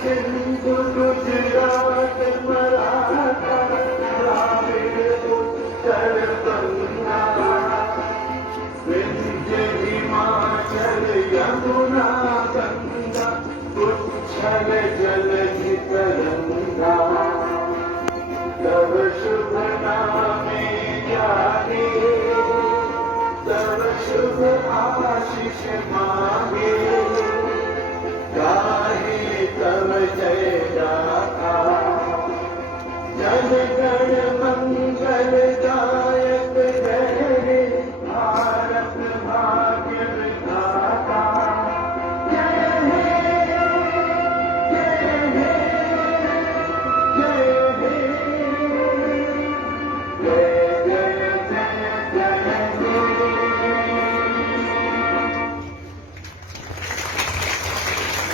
सिंधु गुजरात मराठा द्राविड़ उत्तर बंगा विंध्य हिमाचल यमुना गंगा उच्छल जलधि तरंगा तव शुभ नामे जागे तव शुभ आशीष